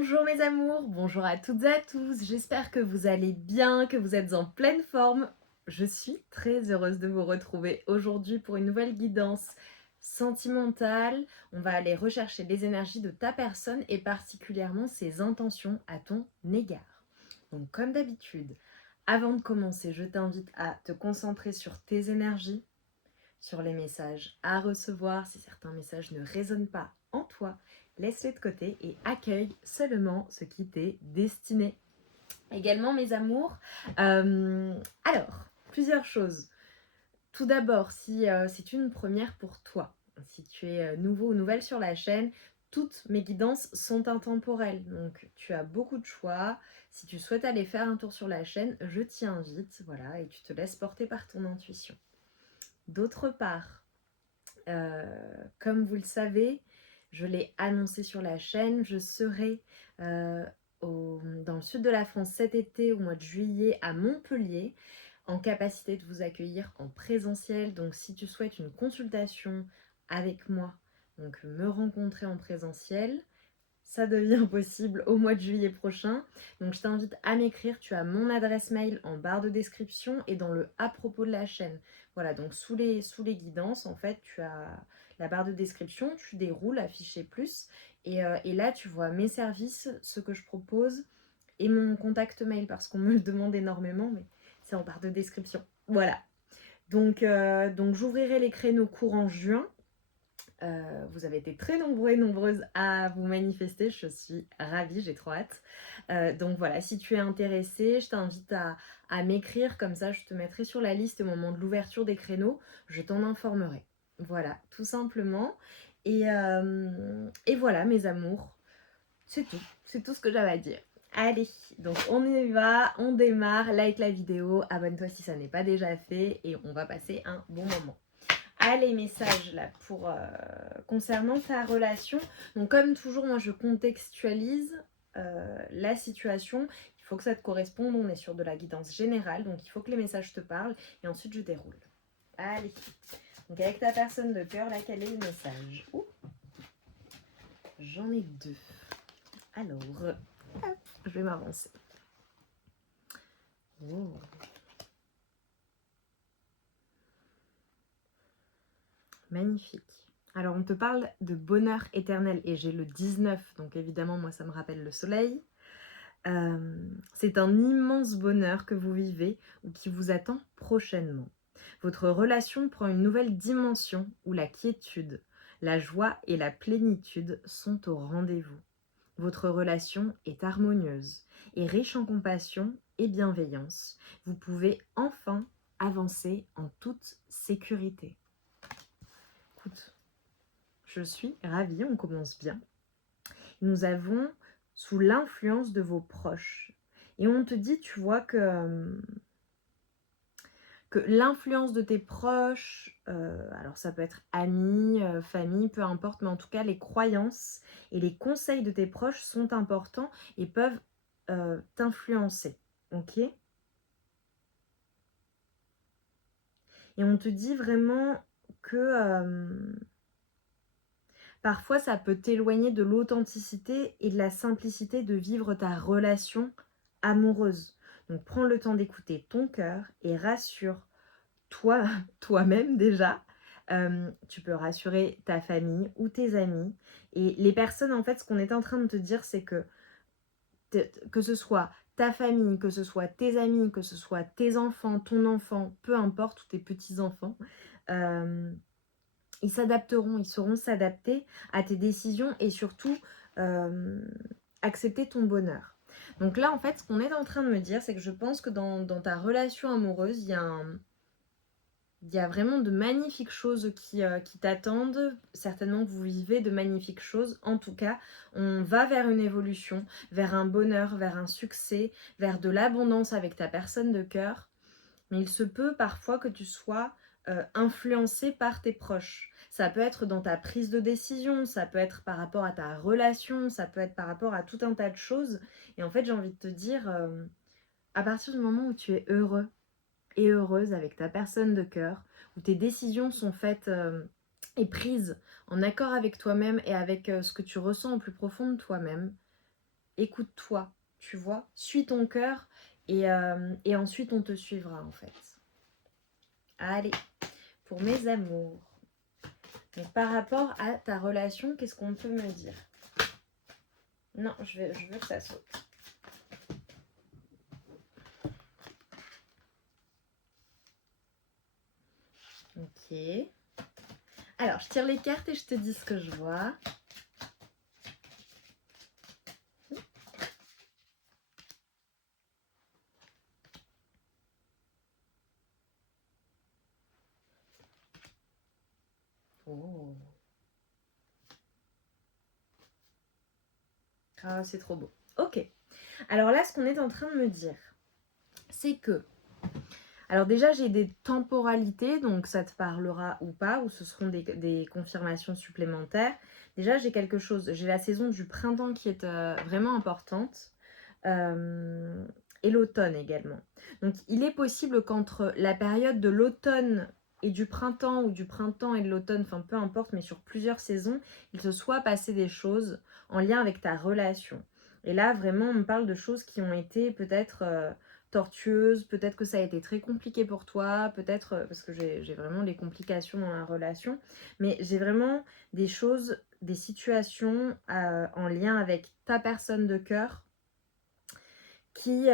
Bonjour mes amours, bonjour à toutes et à tous, j'espère que vous allez bien, que vous êtes en pleine forme. Je suis très heureuse de vous retrouver aujourd'hui pour une nouvelle guidance sentimentale. On va aller rechercher les énergies de ta personne et particulièrement ses intentions à ton égard. Donc comme d'habitude, avant de commencer, je t'invite à te concentrer sur tes énergies, sur les messages à recevoir. Si certains messages ne résonnent pas en toi, laisse-les de côté et accueille seulement ce qui t'est destiné. Également mes amours, alors, plusieurs choses. Tout d'abord, si c'est une première pour toi, si tu es nouveau ou nouvelle sur la chaîne, toutes mes guidances sont intemporelles. Donc tu as beaucoup de choix. Si tu souhaites aller faire un tour sur la chaîne, je t'y invite, voilà, et tu te laisses porter par ton intuition. D'autre part, comme vous le savez, je l'ai annoncé sur la chaîne, je serai dans le sud de la France cet été, au mois de juillet, à Montpellier, en capacité de vous accueillir en présentiel. Donc si tu souhaites une consultation avec moi, donc me rencontrer en présentiel, ça devient possible au mois de juillet prochain. Donc je t'invite à m'écrire, tu as mon adresse mail en barre de description et dans le à propos de la chaîne. Voilà, donc sous les guidances, en fait, tu as la barre de description, tu déroules, afficher plus. Et là, tu vois mes services, ce que je propose et mon contact mail parce qu'on me le demande énormément, mais c'est en barre de description. Voilà. Donc j'ouvrirai les créneaux courant juin. Vous avez été très nombreux et nombreuses à vous manifester, je suis ravie, j'ai trop hâte. Donc voilà, si tu es intéressé, je t'invite à m'écrire, comme ça je te mettrai sur la liste au moment de l'ouverture des créneaux, je t'en informerai. Voilà, tout simplement. Et voilà mes amours, c'est tout ce que j'avais à dire. Allez, donc on y va, on démarre, like la vidéo, abonne-toi si ça n'est pas déjà fait et on va passer un bon moment. Ah, les messages là pour concernant ta relation. Donc comme toujours, moi je contextualise la situation. Il faut que ça te corresponde. On est sur de la guidance générale, donc il faut que les messages te parlent et ensuite je déroule. Allez. Donc avec ta personne de cœur, là, quel est le message? Ouh. J'en ai deux. Alors, je vais m'avancer. Oh. Magnifique. Alors on te parle de bonheur éternel et j'ai le 19, donc évidemment moi ça me rappelle le soleil. C'est un immense bonheur que vous vivez ou qui vous attend prochainement. Votre relation prend une nouvelle dimension où la quiétude, la joie et la plénitude sont au rendez-vous. Votre relation est harmonieuse et riche en compassion et bienveillance. Vous pouvez enfin avancer en toute sécurité. Écoute, je suis ravie, on commence bien. Nous avons sous l'influence de vos proches. Et on te dit, tu vois, que l'influence de tes proches, alors ça peut être amis, famille, peu importe, mais en tout cas les croyances et les conseils de tes proches sont importants et peuvent t'influencer. Ok? Et on te dit vraiment que parfois ça peut t'éloigner de l'authenticité et de la simplicité de vivre ta relation amoureuse. Donc prends le temps d'écouter ton cœur et rassure toi-même déjà. Tu peux rassurer ta famille ou tes amis. Et les personnes, en fait, ce qu'on est en train de te dire, c'est que ce soit ta famille, que ce soit tes amis, que ce soit tes enfants, ton enfant, peu importe, ou tes petits-enfants, ils s'adapteront, ils sauront s'adapter à tes décisions et surtout accepter ton bonheur. Donc là, en fait, ce qu'on est en train de me dire, c'est que je pense que dans ta relation amoureuse, il y a vraiment de magnifiques choses qui t'attendent. Certainement que vous vivez de magnifiques choses. En tout cas, on va vers une évolution, vers un bonheur, vers un succès, vers de l'abondance avec ta personne de cœur. Mais il se peut parfois que tu sois influencé par tes proches. Ça peut être dans ta prise de décision, ça peut être par rapport à ta relation, ça peut être par rapport à tout un tas de choses. Et en fait, j'ai envie de te dire, à partir du moment où tu es heureux et heureuse avec ta personne de cœur, où tes décisions sont faites et prises en accord avec toi-même et avec ce que tu ressens au plus profond de toi-même, écoute-toi, tu vois, suis ton cœur et ensuite on te suivra en fait. Allez, pour mes amours. Donc, par rapport à ta relation, qu'est-ce qu'on peut me dire? Non, je veux que ça saute. Ok. Alors, je tire les cartes et je te dis ce que je vois. Oh. Ah, c'est trop beau. Ok. Alors là, ce qu'on est en train de me dire, c'est que... Alors déjà, j'ai des temporalités, donc ça te parlera ou pas, ou ce seront des confirmations supplémentaires. Déjà, j'ai quelque chose, j'ai la saison du printemps qui est vraiment importante, et l'automne également. Donc, il est possible qu'entre la période de l'automne et du printemps, ou du printemps et de l'automne, enfin peu importe, mais sur plusieurs saisons, il se soit passé des choses en lien avec ta relation. Et là, vraiment, on me parle de choses qui ont été peut-être tortueuses, peut-être que ça a été très compliqué pour toi, peut-être, parce que j'ai vraiment les complications dans la relation, mais j'ai vraiment des choses, des situations en lien avec ta personne de cœur qui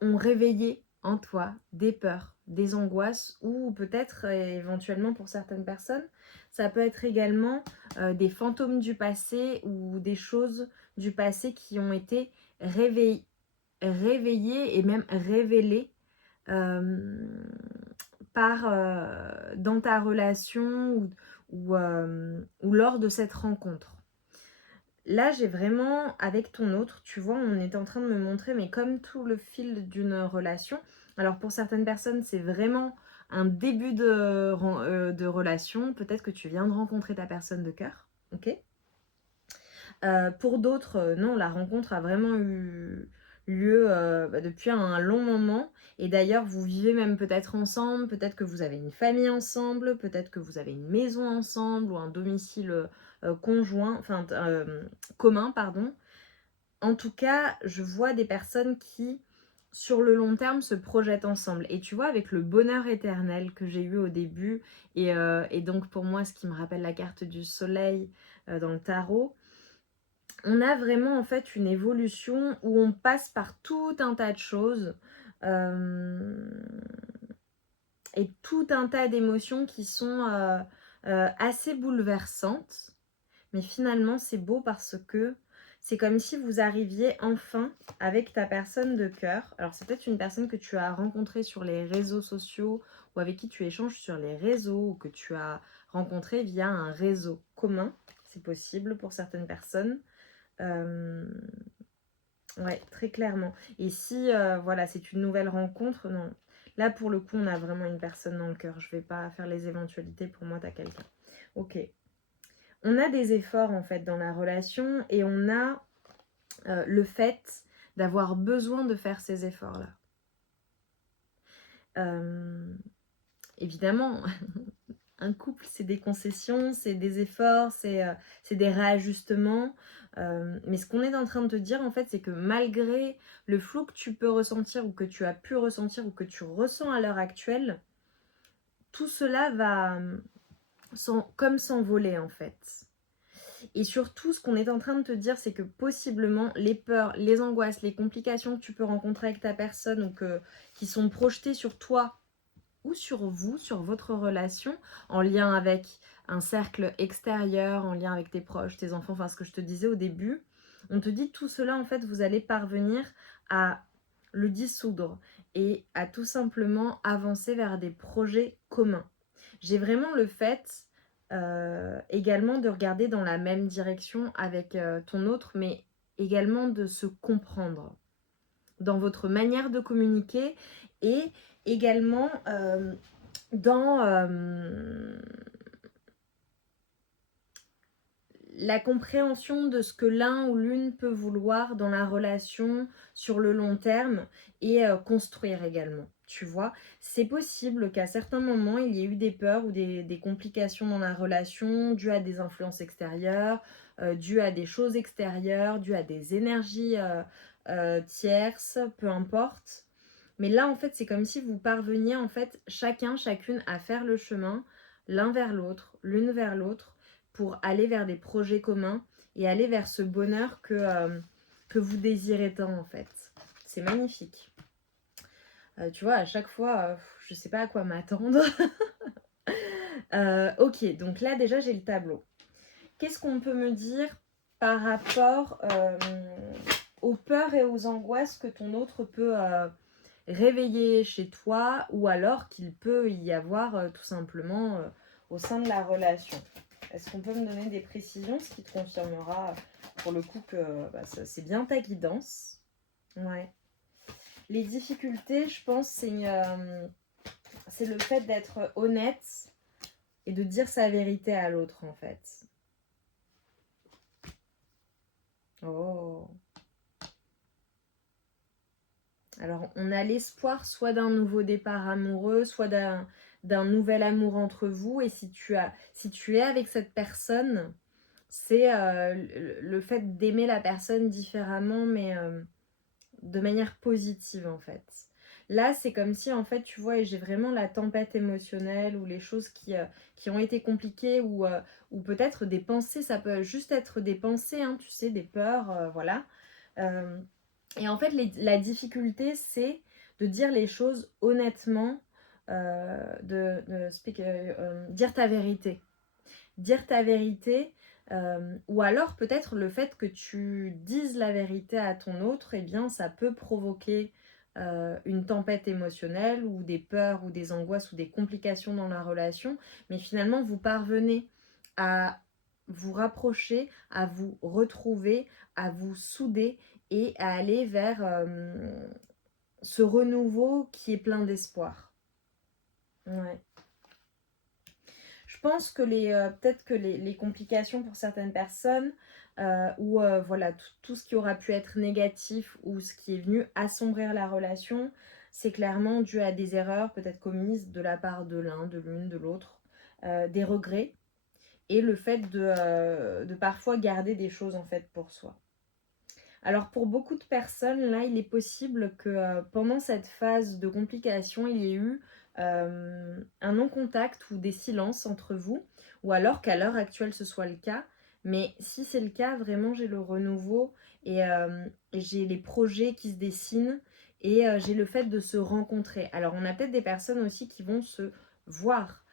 ont réveillé en toi des peurs, des angoisses, ou peut-être éventuellement pour certaines personnes, ça peut être également des fantômes du passé ou des choses du passé qui ont été réveillées et même révélées dans ta relation ou lors de cette rencontre. Là, j'ai vraiment, avec ton autre, tu vois, on est en train de me montrer, mais comme tout le fil d'une relation. Alors, pour certaines personnes, c'est vraiment un début de relation. Peut-être que tu viens de rencontrer ta personne de cœur, ok? Pour d'autres, non, la rencontre a vraiment eu lieu depuis un long moment. Et d'ailleurs, vous vivez même peut-être ensemble, peut-être que vous avez une famille ensemble, peut-être que vous avez une maison ensemble ou un domicile conjoint, enfin commun, pardon. En tout cas, je vois des personnes qui, sur le long terme, se projettent ensemble. Et tu vois, avec le bonheur éternel que j'ai eu au début, et donc pour moi, ce qui me rappelle la carte du soleil dans le tarot, on a vraiment en fait une évolution où on passe par tout un tas de choses et tout un tas d'émotions qui sont assez bouleversantes. Mais finalement, c'est beau parce que c'est comme si vous arriviez enfin avec ta personne de cœur. Alors, c'est peut-être une personne que tu as rencontrée sur les réseaux sociaux ou avec qui tu échanges sur les réseaux ou que tu as rencontré via un réseau commun. C'est possible pour certaines personnes. Ouais, très clairement. Et si, voilà, c'est une nouvelle rencontre, non. Là, pour le coup, on a vraiment une personne dans le cœur. Je vais pas faire les éventualités. Pour moi, tu as quelqu'un. Ok. On a des efforts, en fait, dans la relation et on a le fait d'avoir besoin de faire ces efforts-là. Évidemment, un couple, c'est des concessions, c'est des efforts, c'est des réajustements. Mais ce qu'on est en train de te dire, en fait, c'est que malgré le flou que tu peux ressentir ou que tu as pu ressentir ou que tu ressens à l'heure actuelle, tout cela va comme s'envoler, en fait. Et surtout, ce qu'on est en train de te dire, c'est que possiblement, les peurs, les angoisses, les complications que tu peux rencontrer avec ta personne ou qui sont projetées sur toi ou sur vous, sur votre relation, en lien avec un cercle extérieur, en lien avec tes proches, tes enfants, enfin ce que je te disais au début, on te dit tout cela, en fait, vous allez parvenir à le dissoudre et à tout simplement avancer vers des projets communs. J'ai vraiment le fait également de regarder dans la même direction avec ton autre, mais également de se comprendre dans votre manière de communiquer et également dans la compréhension de ce que l'un ou l'une peut vouloir dans la relation sur le long terme et construire également. Tu vois, c'est possible qu'à certains moments, il y ait eu des peurs ou des complications dans la relation dues à des influences extérieures, dû à des choses extérieures, dû à des énergies tierces, peu importe. Mais là, en fait, c'est comme si vous parveniez, en fait, chacun, chacune, à faire le chemin, l'un vers l'autre, l'une vers l'autre, pour aller vers des projets communs et aller vers ce bonheur que vous désirez tant, en fait. C'est magnifique. Tu vois, à chaque fois, je sais pas à quoi m'attendre. Ok, donc là, déjà, j'ai le tableau. Qu'est-ce qu'on peut me dire par rapport aux peurs et aux angoisses que ton autre peut réveiller chez toi, ou alors qu'il peut y avoir tout simplement au sein de la relation? Est-ce qu'on peut me donner des précisions, ce qui te confirmera pour le coup que c'est bien ta guidance? Ouais. Les difficultés, je pense, c'est le fait d'être honnête et de dire sa vérité à l'autre, en fait. Oh. Alors, on a l'espoir soit d'un nouveau départ amoureux, soit d'un nouvel amour entre vous. Et si tu es avec cette personne, c'est le fait d'aimer la personne différemment, mais de manière positive, en fait. Là, c'est comme si, en fait, tu vois, et j'ai vraiment la tempête émotionnelle ou les choses qui ont été compliquées ou peut-être des pensées, ça peut juste être des pensées, hein, tu sais, des peurs, voilà. Euh, et en fait, la difficulté, c'est de dire les choses honnêtement, dire ta vérité. Dire ta vérité, ou alors peut-être le fait que tu dises la vérité à ton autre, eh bien, ça peut provoquer une tempête émotionnelle ou des peurs ou des angoisses ou des complications dans la relation. Mais finalement, vous parvenez à vous rapprocher, à vous retrouver, à vous souder et à aller vers ce renouveau qui est plein d'espoir. Ouais. Je pense que peut-être que les complications pour certaines personnes, ou voilà, tout ce qui aura pu être négatif ou ce qui est venu assombrir la relation, c'est clairement dû à des erreurs peut-être commises de la part de l'un, de l'une, de l'autre, des regrets et le fait de parfois garder des choses en fait pour soi. Alors pour beaucoup de personnes, là, il est possible que pendant cette phase de complication, il y ait eu un non-contact ou des silences entre vous, ou alors qu'à l'heure actuelle ce soit le cas. Mais si c'est le cas, vraiment, j'ai le renouveau et j'ai les projets qui se dessinent et j'ai le fait de se rencontrer. Alors on a peut-être des personnes aussi qui vont se voir.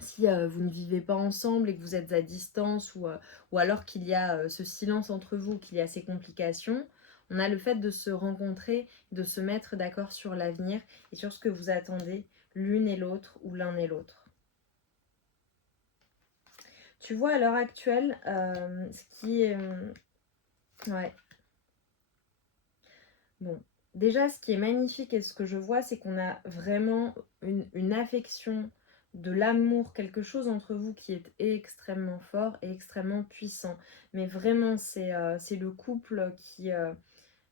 Si vous ne vivez pas ensemble et que vous êtes à distance ou alors qu'il y a ce silence entre vous, qu'il y a ces complications, on a le fait de se rencontrer, de se mettre d'accord sur l'avenir et sur ce que vous attendez l'une et l'autre ou l'un et l'autre. Tu vois, à l'heure actuelle, ce qui est... ouais. Bon. Déjà, ce qui est magnifique et ce que je vois, c'est qu'on a vraiment une affection, de l'amour, quelque chose entre vous qui est extrêmement fort et extrêmement puissant. Mais vraiment, c'est le couple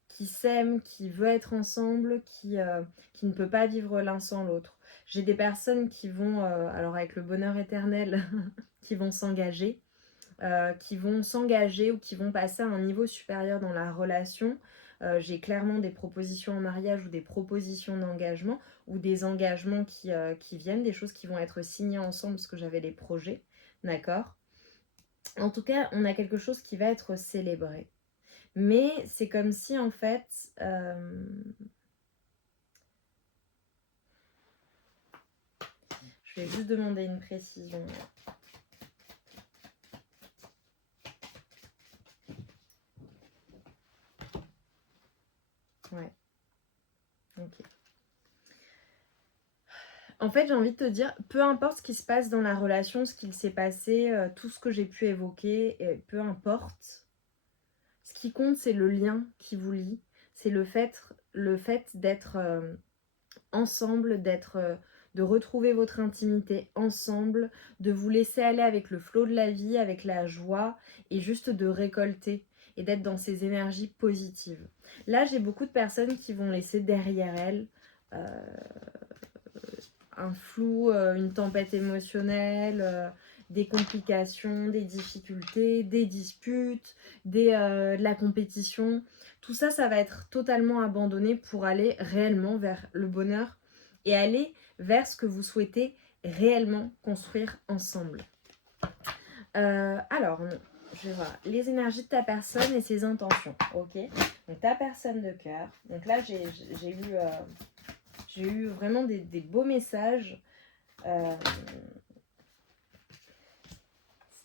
qui s'aime, qui veut être ensemble, qui ne peut pas vivre l'un sans l'autre. J'ai des personnes qui vont, alors avec le bonheur éternel, qui vont s'engager ou qui vont passer à un niveau supérieur dans la relation. J'ai clairement des propositions en mariage ou des propositions d'engagement ou des engagements qui viennent, des choses qui vont être signées ensemble parce que j'avais les projets, d'accord? En tout cas, on a quelque chose qui va être célébré. Mais c'est comme si en fait... je vais juste demander une précision. Ouais. Ok. En fait, j'ai envie de te dire, peu importe ce qui se passe dans la relation, ce qu'il s'est passé, tout ce que j'ai pu évoquer, peu importe. Ce qui compte, c'est le lien qui vous lie. C'est le fait d'être ensemble, de retrouver votre intimité ensemble, de vous laisser aller avec le flot de la vie, avec la joie, et juste de récolter et d'être dans ces énergies positives. Là, j'ai beaucoup de personnes qui vont laisser derrière elles un flou, une tempête émotionnelle, des complications, des difficultés, des disputes, de la compétition. Tout ça, ça va être totalement abandonné pour aller réellement vers le bonheur et aller vers ce que vous souhaitez réellement construire ensemble. Alors, je vais voir les énergies de ta personne et ses intentions, ok? Donc, ta personne de cœur. Donc là, j'ai eu vraiment des beaux messages. C'est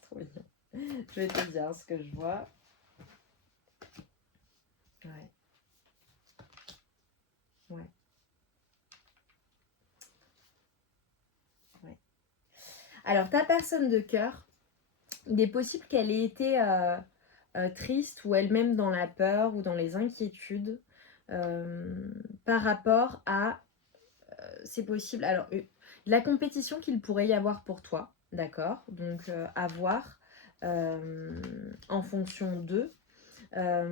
trop bien. Je vais te dire ce que je vois. Ouais. Ouais. Ouais. Alors, ta personne de cœur, il est possible qu'elle ait été triste ou elle-même dans la peur ou dans les inquiétudes par rapport à, c'est possible, alors la compétition qu'il pourrait y avoir pour toi, d'accord? Donc à voir en fonction d'eux. Par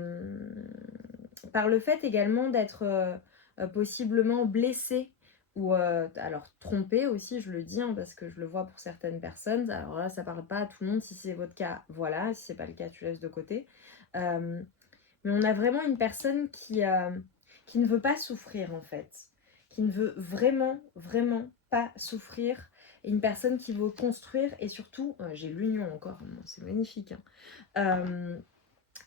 le fait également d'être possiblement blessé ou alors trompé aussi, je le dis, hein, parce que je le vois pour certaines personnes. Alors là, ça parle pas à tout le monde. Si c'est votre cas, voilà. Si c'est pas le cas, tu laisses de côté. Mais on a vraiment une personne qui ne veut pas souffrir en fait, qui ne veut vraiment, vraiment pas souffrir. Et une personne qui veut construire et surtout, j'ai l'union encore, c'est magnifique. Hein.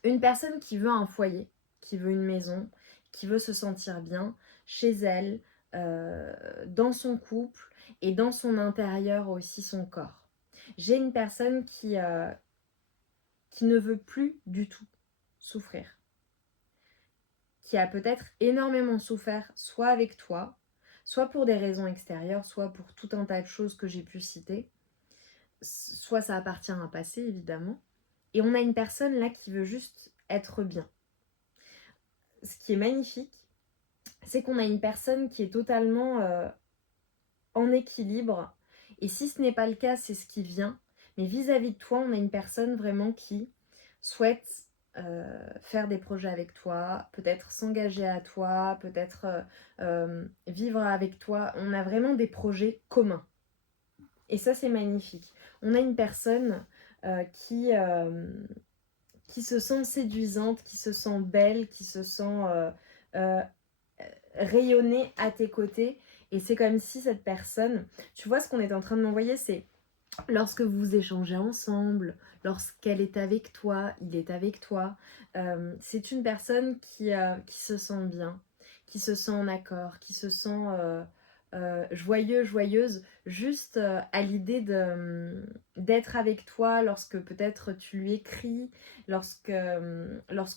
Une personne qui veut un foyer, qui veut une maison, qui veut se sentir bien chez elle, dans son couple et dans son intérieur aussi son corps. J'ai une personne qui ne veut plus du tout souffrir, qui a peut-être énormément souffert, soit avec toi, soit pour des raisons extérieures, soit pour tout un tas de choses que j'ai pu citer, soit ça appartient à un passé évidemment. Et on a une personne là qui veut juste être bien. Ce qui est magnifique, c'est qu'on a une personne qui est totalement en équilibre. Et si ce n'est pas le cas, c'est ce qui vient. Mais vis-à-vis de toi, on a une personne vraiment qui souhaite faire des projets avec toi, peut-être s'engager à toi, peut-être vivre avec toi. On a vraiment des projets communs. Et ça, c'est magnifique. On a une personne qui se sent séduisante, qui se sent belle, qui se sent euh, rayonner à tes côtés. Et c'est comme si cette personne, tu vois ce qu'on est en train de m'envoyer, c'est lorsque vous échangez ensemble, lorsqu'elle est avec toi, il est avec toi, c'est une personne qui se sent bien, qui se sent en accord, qui se sent joyeux, joyeuse, juste à l'idée d'être avec toi lorsque peut-être tu lui écris, lorsque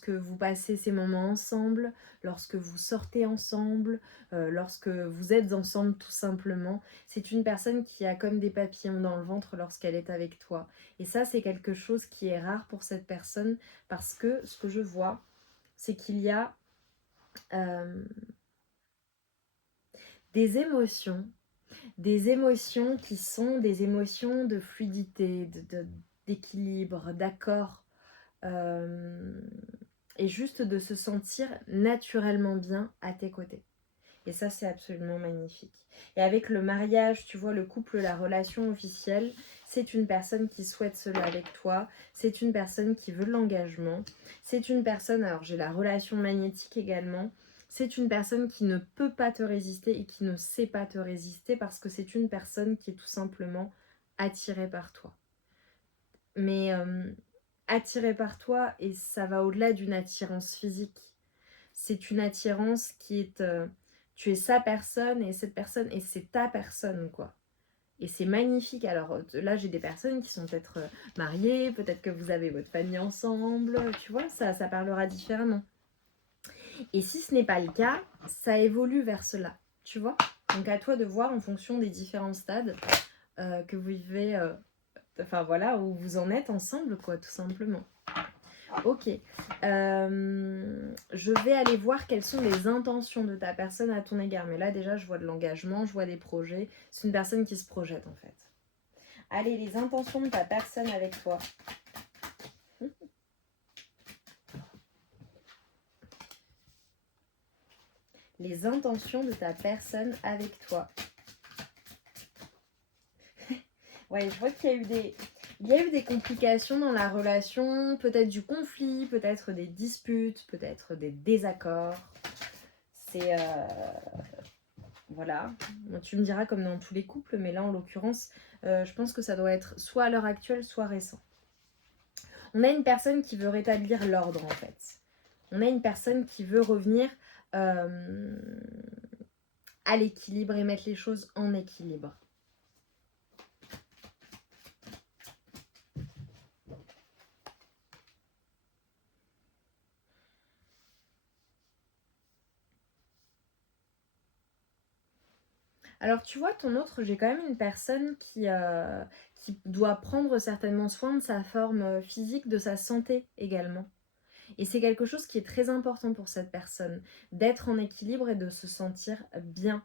vous passez ces moments ensemble, lorsque vous sortez ensemble, lorsque vous êtes ensemble tout simplement. C'est une personne qui a comme des papillons dans le ventre lorsqu'elle est avec toi. Et ça, c'est quelque chose qui est rare pour cette personne parce que ce que je vois, c'est qu'il y a des émotions qui sont des émotions de fluidité, d'équilibre, d'accord, et juste de se sentir naturellement bien à tes côtés. Et ça, c'est absolument magnifique. Et avec le mariage, tu vois, le couple, la relation officielle, c'est une personne qui souhaite cela avec toi. C'est une personne qui veut de l'engagement. C'est une personne, alors j'ai la relation magnétique également. C'est une personne qui ne peut pas te résister et qui ne sait pas te résister parce que c'est une personne qui est tout simplement attirée par toi. Mais attirée par toi, et ça va au-delà d'une attirance physique. C'est une attirance qui est... tu es sa personne et cette personne, et c'est ta personne, quoi. Et c'est magnifique. Alors là, j'ai des personnes qui sont peut-être mariées, peut-être que vous avez votre famille ensemble, tu vois, ça parlera différemment. Et si ce n'est pas le cas, ça évolue vers cela, tu vois. Donc à toi de voir en fonction des différents stades que vous vivez, enfin voilà, où vous en êtes ensemble, quoi, tout simplement. Ok, je vais aller voir quelles sont les intentions de ta personne à ton égard. Mais là déjà, je vois de l'engagement, je vois des projets. C'est une personne qui se projette en fait. Allez, les intentions de ta personne avec toi. Les intentions de ta personne avec toi. Ouais, je vois qu'il y a eu Il y a eu des complications dans la relation, peut-être du conflit, peut-être des disputes, peut-être des désaccords. C'est... voilà. Bon, tu me diras comme dans tous les couples, mais là en l'occurrence, je pense que ça doit être soit à l'heure actuelle, soit récent. On a une personne qui veut rétablir l'ordre en fait. On a une personne qui veut revenir à l'équilibre et mettre les choses en équilibre. Alors tu vois, ton autre, j'ai quand même une personne qui doit prendre certainement soin de sa forme physique, de sa santé également. Et c'est quelque chose qui est très important pour cette personne, d'être en équilibre et de se sentir bien.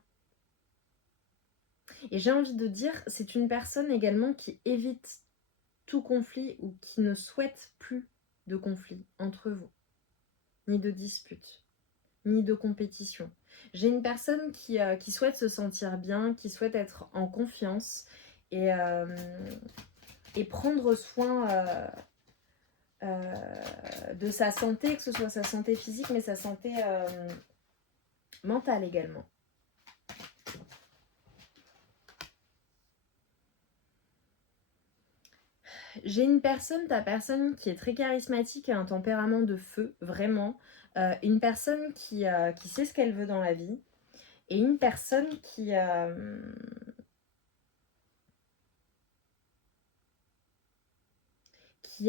Et j'ai envie de dire, c'est une personne également qui évite tout conflit ou qui ne souhaite plus de conflit entre vous, ni de dispute, ni de compétition. J'ai une personne qui souhaite se sentir bien, qui souhaite être en confiance et, et prendre soin de sa santé, que ce soit sa santé physique, mais sa santé mentale également. J'ai une personne, ta personne qui est très charismatique et un tempérament de feu, vraiment. Une personne qui sait ce qu'elle veut dans la vie. Et une personne qui a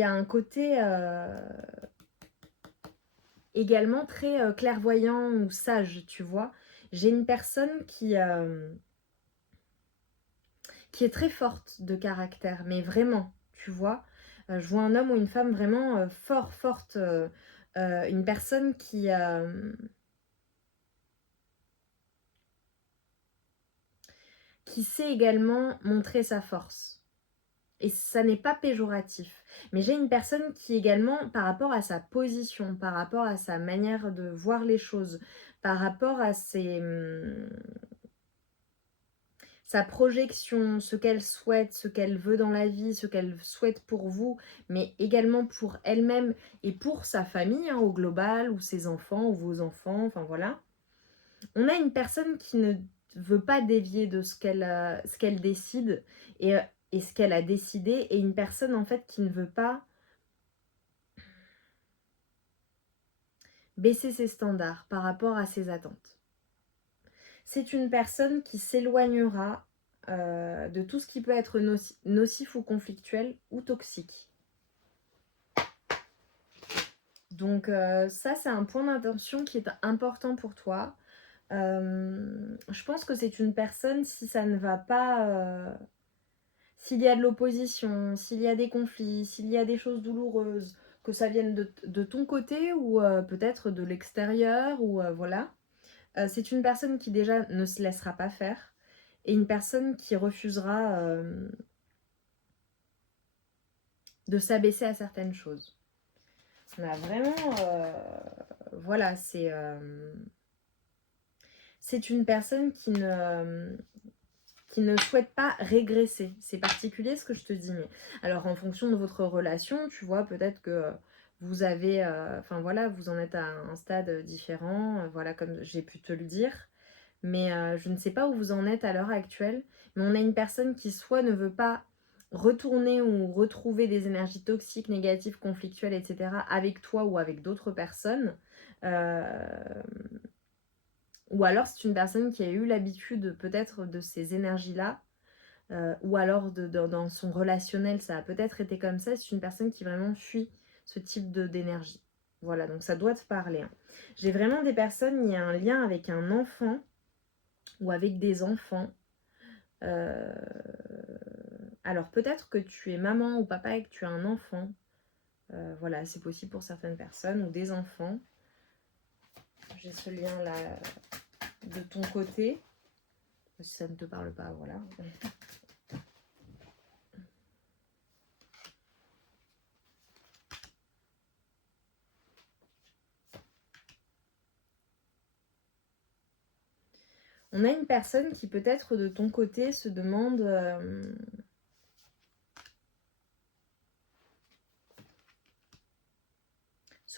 un côté également très clairvoyant ou sage, tu vois. J'ai une personne qui est très forte de caractère, mais vraiment, tu vois. Je vois un homme ou une femme vraiment forte. Une personne qui sait également montrer sa force. Et ça n'est pas péjoratif. Mais j'ai une personne qui également, par rapport à sa position, par rapport à sa manière de voir les choses, par rapport à sa projection, ce qu'elle souhaite, ce qu'elle veut dans la vie, ce qu'elle souhaite pour vous, mais également pour elle-même et pour sa famille hein, au global, ou ses enfants, ou vos enfants, enfin voilà. On a une personne qui ne veut pas dévier de ce qu'elle décide et ce qu'elle a décidé, et une personne en fait qui ne veut pas baisser ses standards par rapport à ses attentes. C'est une personne qui s'éloignera de tout ce qui peut être nocif ou conflictuel ou toxique. Donc ça, c'est un point d'attention qui est important pour toi. Je pense que c'est une personne, si ça ne va pas, s'il y a de l'opposition, s'il y a des conflits, s'il y a des choses douloureuses, que ça vienne de ton côté ou peut-être de l'extérieur, ou voilà. C'est une personne qui déjà ne se laissera pas faire et une personne qui refusera de s'abaisser à certaines choses. On a vraiment... voilà, c'est une personne qui ne souhaite pas régresser. C'est particulier ce que je te dis. Mais... alors, en fonction de votre relation, tu vois, peut-être que vous avez... enfin, voilà, vous en êtes à un stade différent, voilà, comme j'ai pu te le dire. Mais je ne sais pas où vous en êtes à l'heure actuelle. Mais on a une personne qui soit ne veut pas retourner ou retrouver des énergies toxiques, négatives, conflictuelles, etc. avec toi ou avec d'autres personnes. Ou alors c'est une personne qui a eu l'habitude peut-être de ces énergies-là. Ou alors dans son relationnel, ça a peut-être été comme ça. C'est une personne qui vraiment fuit ce type d'énergie. Voilà, donc ça doit te parler. Hein. J'ai vraiment des personnes, il y a un lien avec un enfant ou avec des enfants. Alors peut-être que tu es maman ou papa et que tu as un enfant. Voilà, c'est possible pour certaines personnes ou des enfants. J'ai ce lien là de ton côté. Si ça ne te parle pas, voilà. On a une personne qui peut-être de ton côté se demande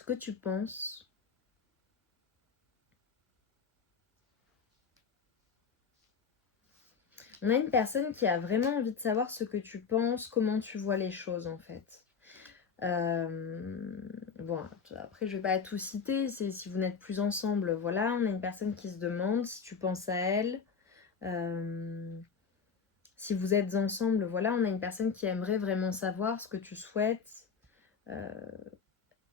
ce que tu penses. On a une personne qui a vraiment envie de savoir ce que tu penses, comment tu vois les choses en fait. Bon, après je vais pas tout citer, c'est si vous n'êtes plus ensemble, voilà, on a une personne qui se demande si tu penses à elle. Si vous êtes ensemble, voilà, on a une personne qui aimerait vraiment savoir ce que tu souhaites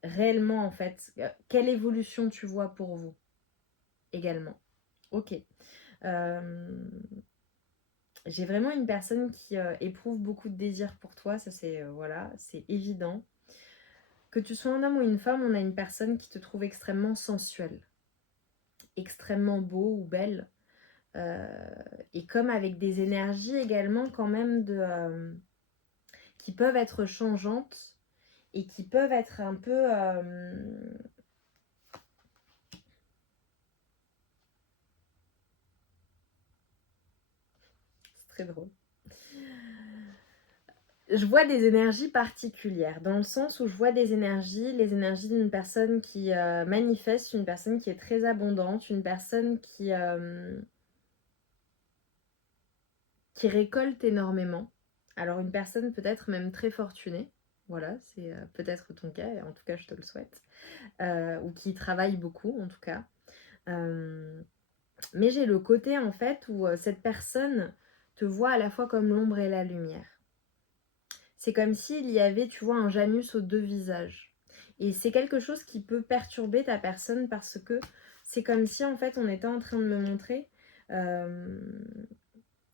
réellement en fait. Quelle évolution tu vois pour vous également. Ok. J'ai vraiment une personne qui éprouve beaucoup de désir pour toi, ça c'est voilà, c'est évident. Que tu sois un homme ou une femme, on a une personne qui te trouve extrêmement sensuel, extrêmement beau ou belle. Et comme avec des énergies également quand même qui peuvent être changeantes et qui peuvent être un peu... c'est très drôle. Je vois des énergies particulières, dans le sens où je vois les énergies d'une personne qui manifeste, une personne qui est très abondante, une personne qui récolte énormément. Alors une personne peut-être même très fortunée, voilà, c'est peut-être ton cas, et en tout cas je te le souhaite, ou qui travaille beaucoup en tout cas. Mais j'ai le côté en fait où cette personne te voit à la fois comme l'ombre et la lumière. C'est comme s'il y avait, tu vois, un Janus aux deux visages. Et c'est quelque chose qui peut perturber ta personne parce que c'est comme si en fait on était en train de me montrer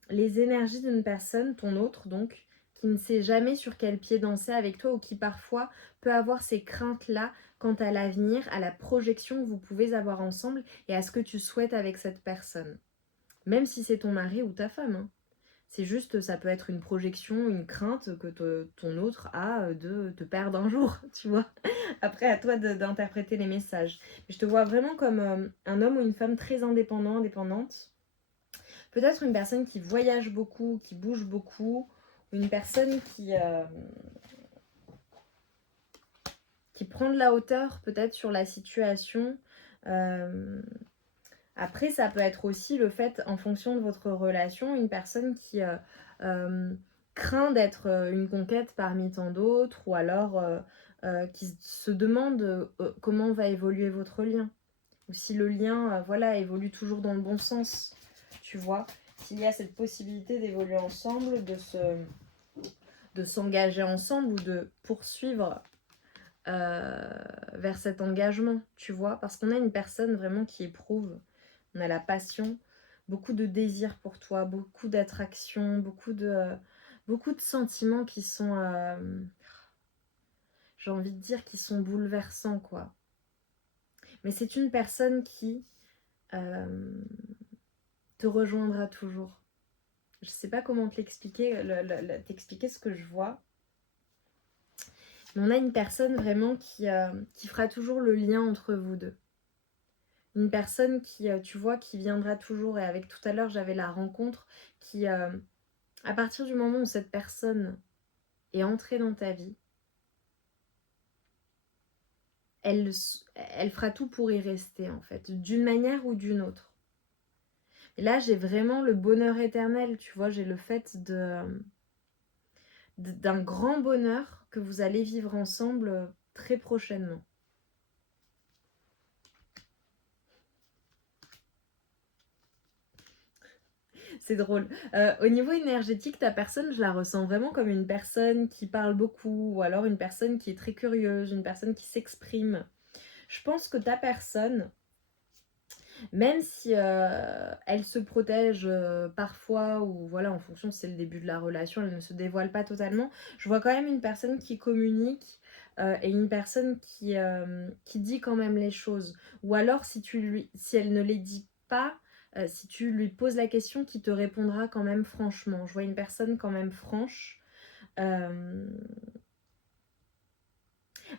les énergies d'une personne, ton autre donc, qui ne sait jamais sur quel pied danser avec toi ou qui parfois peut avoir ces craintes-là quant à l'avenir, à la projection que vous pouvez avoir ensemble et à ce que tu souhaites avec cette personne. Même si c'est ton mari ou ta femme. Hein. C'est juste, ça peut être une projection, une crainte que ton autre a de te perdre un jour, tu vois. Après, à toi d'interpréter les messages. Je te vois vraiment comme un homme ou une femme très indépendant, indépendante. Peut-être une personne qui voyage beaucoup, qui bouge beaucoup, une personne qui prend de la hauteur peut-être sur la situation. Après, ça peut être aussi le fait, en fonction de votre relation, une personne qui craint d'être une conquête parmi tant d'autres, ou alors qui se demande comment va évoluer votre lien. Ou si le lien voilà, évolue toujours dans le bon sens, tu vois. S'il y a cette possibilité d'évoluer ensemble, de s'engager ensemble ou de poursuivre vers cet engagement, tu vois. Parce qu'on a une personne vraiment qui éprouve, on a la passion, beaucoup de désir pour toi, beaucoup d'attraction, beaucoup de sentiments qui sont, j'ai envie de dire, qui sont bouleversants, quoi. Mais c'est une personne qui te rejoindra toujours. Je sais pas comment te l'expliquer, t'expliquer ce que je vois. Mais on a une personne vraiment qui fera toujours le lien entre vous deux. Une personne qui, tu vois, qui viendra toujours. Et avec tout à l'heure, j'avais la rencontre qui, à partir du moment où cette personne est entrée dans ta vie, elle fera tout pour y rester, en fait, d'une manière ou d'une autre. Et là, j'ai vraiment le bonheur éternel, tu vois, j'ai le fait d'un grand bonheur que vous allez vivre ensemble très prochainement. C'est drôle. Au niveau énergétique, ta personne, je la ressens vraiment comme une personne qui parle beaucoup, ou alors une personne qui est très curieuse, une personne qui s'exprime. Je pense que ta personne, même si elle se protège parfois, ou voilà, en fonction si c'est le début de la relation, elle ne se dévoile pas totalement, je vois quand même une personne qui communique et une personne qui dit quand même les choses. Ou alors, si elle ne les dit pas, si tu lui poses la question, qui te répondra quand même franchement. Je vois une personne quand même franche.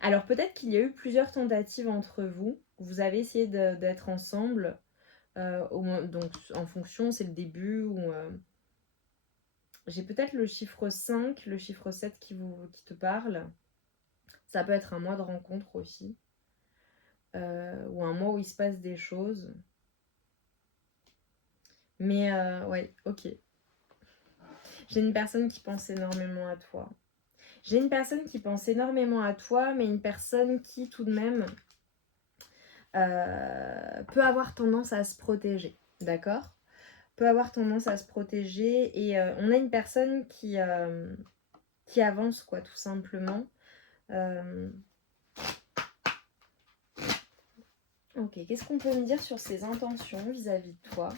Alors peut-être qu'il y a eu plusieurs tentatives entre vous. Vous avez essayé d'être ensemble. Donc en fonction, c'est le début où j'ai peut-être le chiffre 5, le chiffre 7 qui te parle. Ça peut être un mois de rencontre aussi. ou un mois où il se passe des choses. Mais ouais, ok. J'ai une personne qui pense énormément à toi. J'ai une personne qui pense énormément à toi, mais une personne qui tout de même peut avoir tendance à se protéger, d'accord? Peut avoir tendance à se protéger et on a une personne qui avance, quoi, tout simplement. Ok, qu'est-ce qu'on peut me dire sur ses intentions vis-à-vis de toi?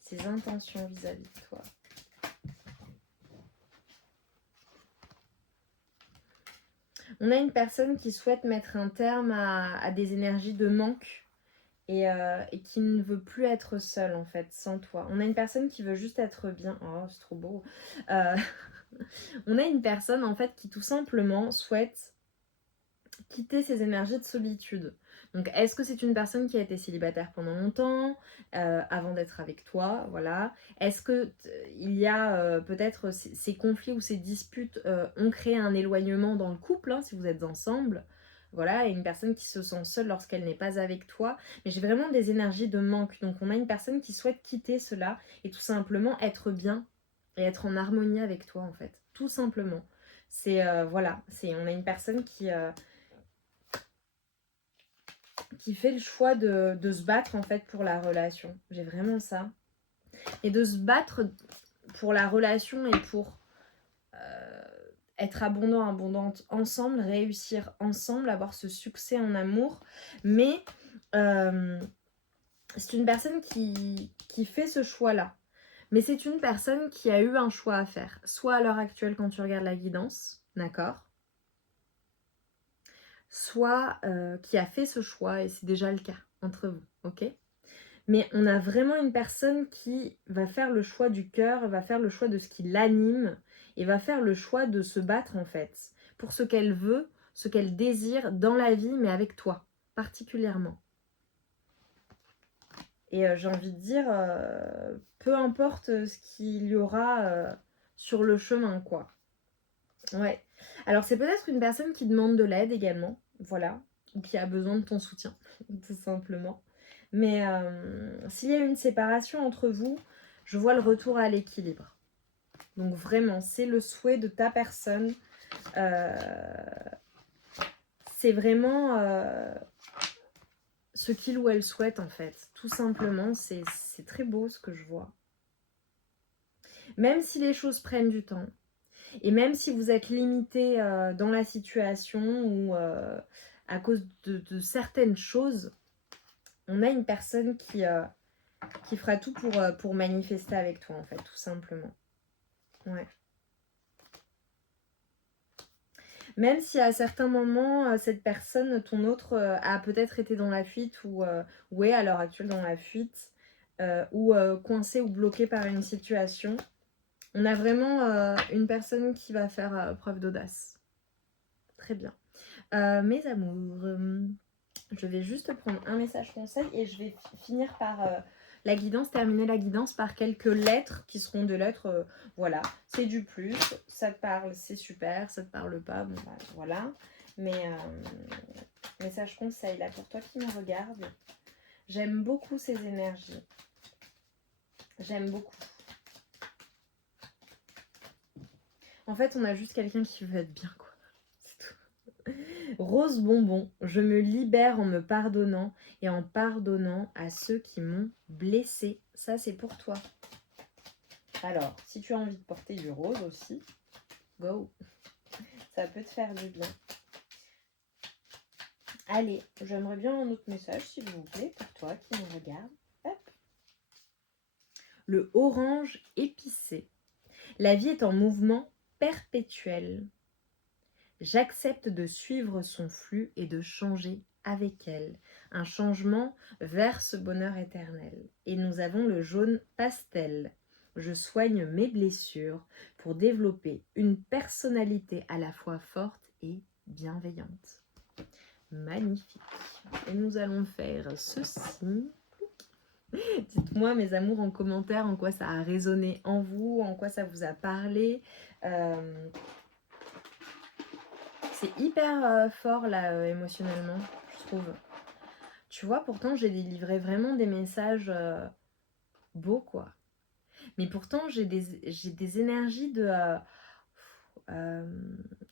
Ses intentions vis-à-vis de toi. On a une personne qui souhaite mettre un terme à des énergies de manque et qui ne veut plus être seule en fait, sans toi. On a une personne qui veut juste être bien. Oh, c'est trop beau. On a une personne en fait qui tout simplement souhaite quitter ces énergies de solitude. Donc, est-ce que c'est une personne qui a été célibataire pendant longtemps, avant d'être avec toi, voilà. Est-ce que il y a peut-être ces conflits ou ces disputes ont créé un éloignement dans le couple, hein, si vous êtes ensemble, voilà, et une personne qui se sent seule lorsqu'elle n'est pas avec toi. Mais j'ai vraiment des énergies de manque. Donc, on a une personne qui souhaite quitter cela et tout simplement être bien et être en harmonie avec toi, en fait, tout simplement. C'est voilà, on a une personne qui fait le choix de se battre en fait pour la relation. J'ai vraiment ça. Et de se battre pour la relation et pour être abondante ensemble, réussir ensemble, avoir ce succès en amour. Mais c'est une personne qui fait ce choix-là. Mais c'est une personne qui a eu un choix à faire. Soit à l'heure actuelle quand tu regardes la guidance, d'accord, soit qui a fait ce choix et c'est déjà le cas entre vous, ok? Mais on a vraiment une personne qui va faire le choix du cœur, va faire le choix de ce qui l'anime et va faire le choix de se battre en fait pour ce qu'elle veut, ce qu'elle désire dans la vie, mais avec toi particulièrement. Et j'ai envie de dire, peu importe ce qu'il y aura sur le chemin, quoi. Ouais. Alors c'est peut-être une personne qui demande de l'aide également, voilà, ou qui a besoin de ton soutien, tout simplement. Mais s'il y a une séparation entre vous, je vois le retour à l'équilibre. Donc vraiment, c'est le souhait de ta personne. C'est vraiment ce qu'il ou elle souhaite en fait. Tout simplement, c'est très beau ce que je vois. Même si les choses prennent du temps, et même si vous êtes limité dans la situation ou à cause de certaines choses, on a une personne qui fera tout pour manifester avec toi, en fait, tout simplement. Ouais. Même si à certains moments, cette personne, ton autre, a peut-être été dans la fuite ou est à l'heure actuelle dans la fuite, ou coincé ou bloqué par une situation, on a vraiment une personne qui va faire preuve d'audace. Très bien. Mes amours, je vais juste prendre un message conseil et je vais finir par la guidance, terminer la guidance par quelques lettres qui seront des lettres, voilà, c'est du plus, ça te parle, c'est super, ça te parle pas, bon bah voilà. Mais message conseil là pour toi qui me regarde, j'aime beaucoup ces énergies, j'aime beaucoup. En fait, on a juste quelqu'un qui veut être bien, quoi. C'est tout. Rose bonbon, je me libère en me pardonnant et en pardonnant à ceux qui m'ont blessée. Ça, c'est pour toi. Alors, si tu as envie de porter du rose aussi, go. Ça peut te faire du bien. Allez, j'aimerais bien un autre message, s'il vous plaît, pour toi qui me regarde. Hop. Le orange épicé. La vie est en mouvement perpétuel. J'accepte de suivre son flux et de changer avec elle. Un changement vers ce bonheur éternel. Et nous avons le jaune pastel. Je soigne mes blessures pour développer une personnalité à la fois forte et bienveillante. Magnifique. Et nous allons faire ceci. Dites-moi, mes amours, en commentaire, en quoi ça a résonné en vous, en quoi ça vous a parlé. C'est hyper fort là, émotionnellement, je trouve. Tu vois, pourtant, j'ai délivré vraiment des messages beaux, quoi. Mais pourtant, j'ai des énergies de...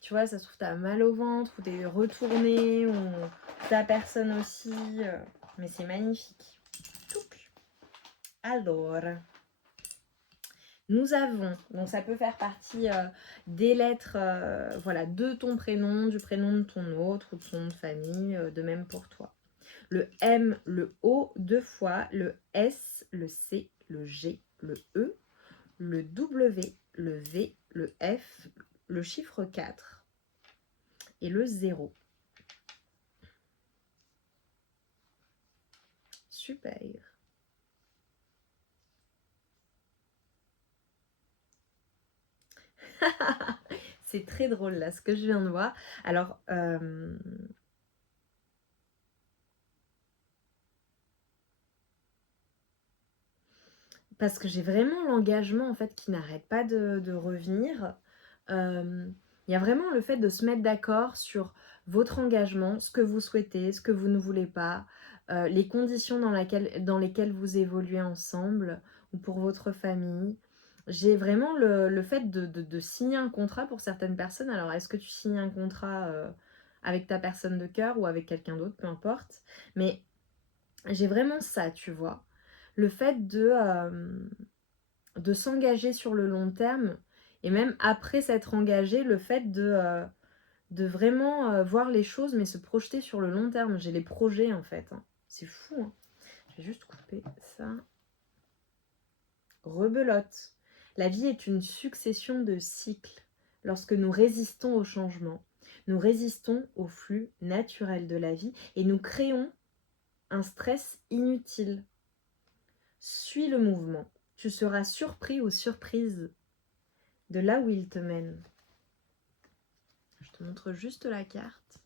tu vois, ça se trouve, t'as mal au ventre, ou t'es retourné, ou ta personne aussi. Mais c'est magnifique. Touc. Alors, nous avons, donc ça peut faire partie des lettres, voilà, de ton prénom, du prénom de ton autre, ou de son nom de famille, de même pour toi. Le M, le O deux fois, le S, le C, le G, le E, le W, le V, le F, le chiffre 4 et le 0. Super. C'est très drôle là, ce que je viens de voir. Alors, parce que j'ai vraiment l'engagement en fait qui n'arrête pas de revenir. Il y a vraiment le fait de se mettre d'accord sur votre engagement, ce que vous souhaitez, ce que vous ne voulez pas, les conditions dans lesquelles vous évoluez ensemble ou pour votre famille. J'ai vraiment le fait de signer un contrat pour certaines personnes. Alors, est-ce que tu signes un contrat avec ta personne de cœur ou avec quelqu'un d'autre, peu importe. Mais j'ai vraiment ça, tu vois. Le fait de s'engager sur le long terme et même après s'être engagé, le fait de vraiment voir les choses mais se projeter sur le long terme. J'ai les projets en fait. Hein. C'est fou. Hein. Je vais juste couper ça. Rebelote. La vie est une succession de cycles. Lorsque nous résistons au changement, nous résistons au flux naturel de la vie et nous créons un stress inutile. Suis le mouvement. Tu seras surpris ou surprise de là où il te mène. Je te montre juste la carte.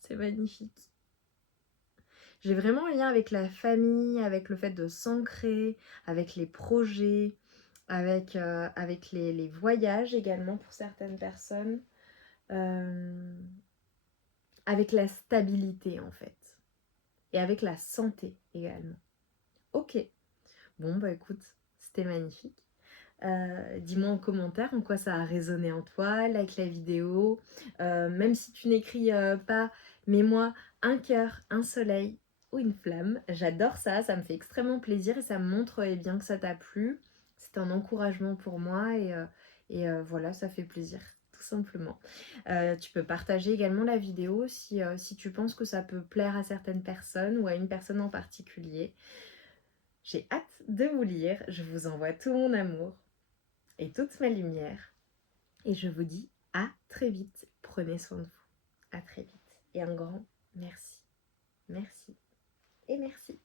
C'est magnifique. J'ai vraiment un lien avec la famille, avec le fait de s'ancrer, avec les projets, avec les voyages également pour certaines personnes, avec la stabilité en fait, et avec la santé également. Ok, bon bah écoute, c'était magnifique. Dis-moi en commentaire en quoi ça a résonné en toi, like la vidéo. Même si tu n'écris pas, mets-moi un cœur, un soleil ou une flamme. J'adore ça, ça me fait extrêmement plaisir et ça me montre bien que ça t'a plu. C'est un encouragement pour moi et voilà, ça fait plaisir, tout simplement. Tu peux partager également la vidéo si tu penses que ça peut plaire à certaines personnes ou à une personne en particulier. J'ai hâte de vous lire, je vous envoie tout mon amour et toute ma lumière. Et je vous dis à très vite. Prenez soin de vous. À très vite. Et un grand merci. Merci. Et merci.